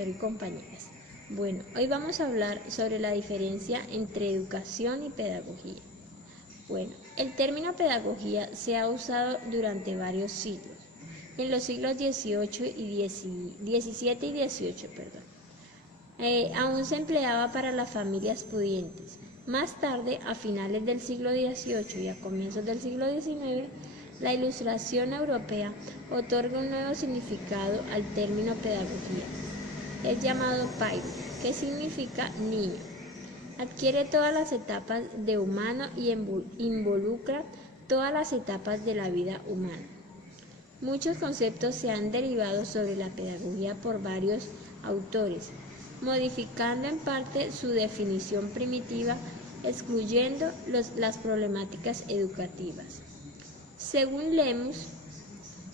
profesor y compañeras. Bueno, hoy vamos a hablar sobre la diferencia entre educación y pedagogía. Bueno, el término pedagogía se ha usado durante varios siglos, en los siglos XVII y XVII y XVIII, aún se empleaba para las familias pudientes. Más tarde, a finales del siglo XVIII y a comienzos del siglo XIX, la Ilustración europea otorga un nuevo significado al término pedagogía. Es llamado paido, que significa niño. Adquiere todas las etapas de humano y involucra todas las etapas de la vida humana. Muchos conceptos se han derivado sobre la pedagogía por varios autores, modificando en parte su definición primitiva, excluyendo las problemáticas educativas. Según Lemus,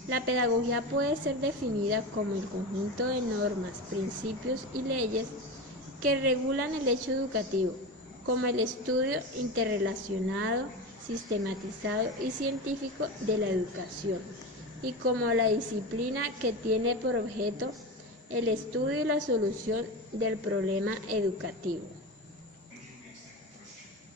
la pedagogía puede ser definida como el conjunto de normas, principios y leyes que regulan el hecho educativo, como el estudio interrelacionado, sistematizado y científico de la educación, y como la disciplina que tiene por objeto el estudio y la solución del problema educativo.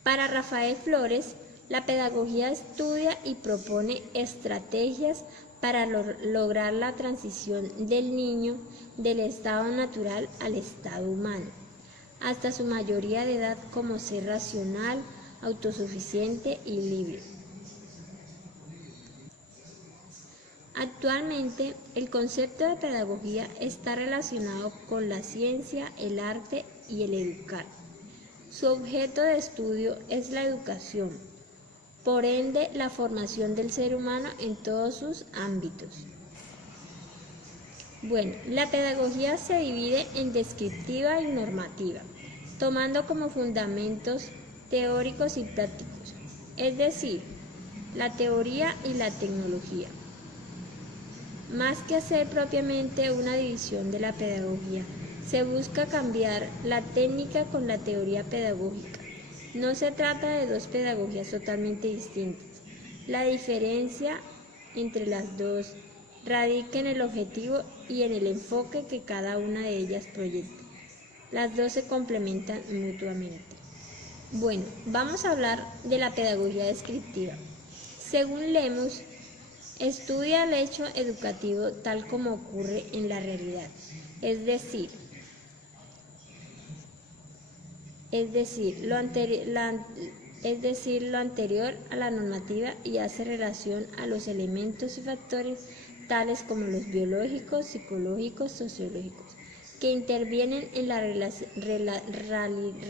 Para Rafael Flores, la pedagogía estudia y propone estrategias para lograr la transición del niño del estado natural al estado humano, hasta su mayoría de edad como ser racional, autosuficiente y libre. Actualmente, el concepto de pedagogía está relacionado con la ciencia, el arte y el educar. Su objeto de estudio es la educación, por ende, la formación del ser humano en todos sus ámbitos. Bueno, la pedagogía se divide en descriptiva y normativa, tomando como fundamentos teóricos y prácticos, es decir, la teoría y la tecnología. Más que hacer propiamente una división de la pedagogía, se busca cambiar la técnica con la teoría pedagógica. No se trata de dos pedagogías totalmente distintas. La diferencia entre las dos radica en el objetivo y en el enfoque que cada una de ellas proyecta. Las dos se complementan mutuamente. Bueno, vamos a hablar de la pedagogía descriptiva. Según Lemus, estudia el hecho educativo tal como ocurre en la realidad, es decir, lo anterior a la normativa y hace relación a los elementos y factores tales como los biológicos, psicológicos, sociológicos, que intervienen en la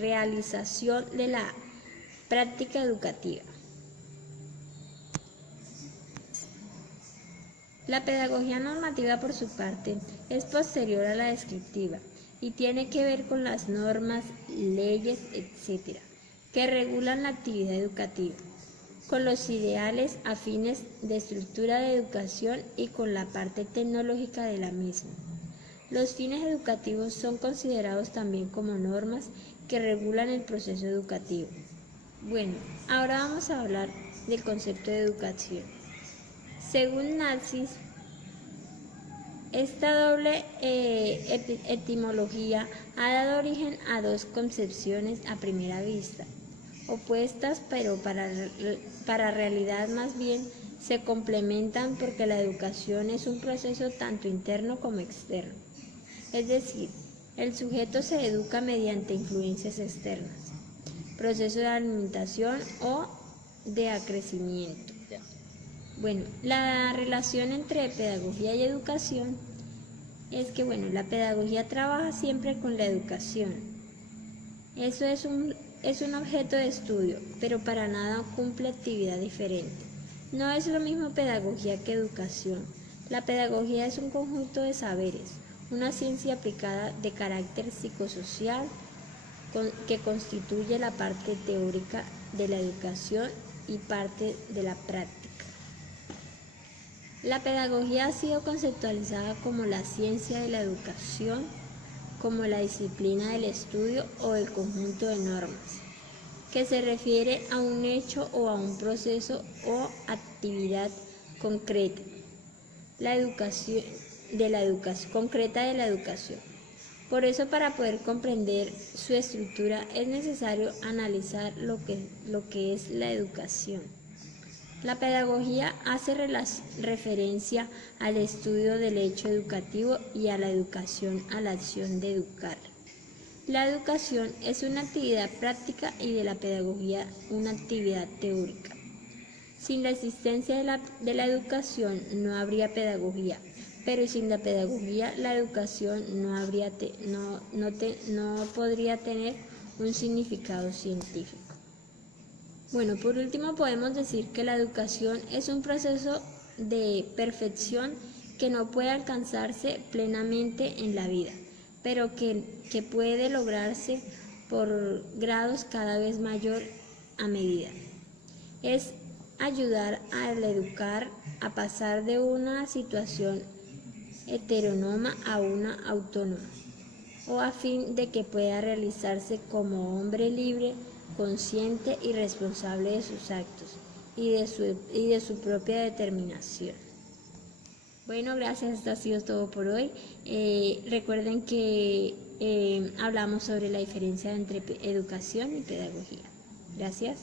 realización de la práctica educativa. La pedagogía normativa, por su parte, es posterior a la descriptiva y tiene que ver con las normas, leyes, etc., que regulan la actividad educativa, con los ideales afines de estructura de educación y con la parte tecnológica de la misma. Los fines educativos son considerados también como normas que regulan el proceso educativo. Bueno, ahora vamos a hablar del concepto de educación. Según Narcis, esta doble etimología ha dado origen a dos concepciones a primera vista, opuestas, pero para realidad más bien se complementan porque la educación es un proceso tanto interno como externo. Es decir, el sujeto se educa mediante influencias externas, proceso de alimentación o de acrecimiento. Bueno, la relación entre pedagogía y educación es que, la pedagogía trabaja siempre con la educación. Eso es un objeto de estudio, pero para nada cumple actividad diferente. No es lo mismo pedagogía que educación. La pedagogía es un conjunto de saberes, una ciencia aplicada de carácter psicosocial que constituye la parte teórica de la educación y parte de la práctica. La pedagogía ha sido conceptualizada como la ciencia de la educación, como la disciplina del estudio o el conjunto de normas, que se refiere a un hecho o a un proceso o actividad concreta, concreta de la educación. Por eso, para poder comprender su estructura es necesario analizar lo que es la educación. La pedagogía hace referencia al estudio del hecho educativo y a la educación, a la acción de educar. La educación es una actividad práctica y de la pedagogía una actividad teórica. Sin la existencia de la educación no habría pedagogía, pero sin la pedagogía la educación no podría tener un significado científico. Bueno, por último podemos decir que la educación es un proceso de perfección que no puede alcanzarse plenamente en la vida, pero que puede lograrse por grados cada vez mayor a medida. Es ayudar al educar a pasar de una situación heteronoma a una autónoma, o a fin de que pueda realizarse como hombre libre, consciente y responsable de sus actos y de su propia determinación. Bueno, gracias, esto ha sido todo por hoy. Recuerden que hablamos sobre la diferencia entre educación y pedagogía. Gracias.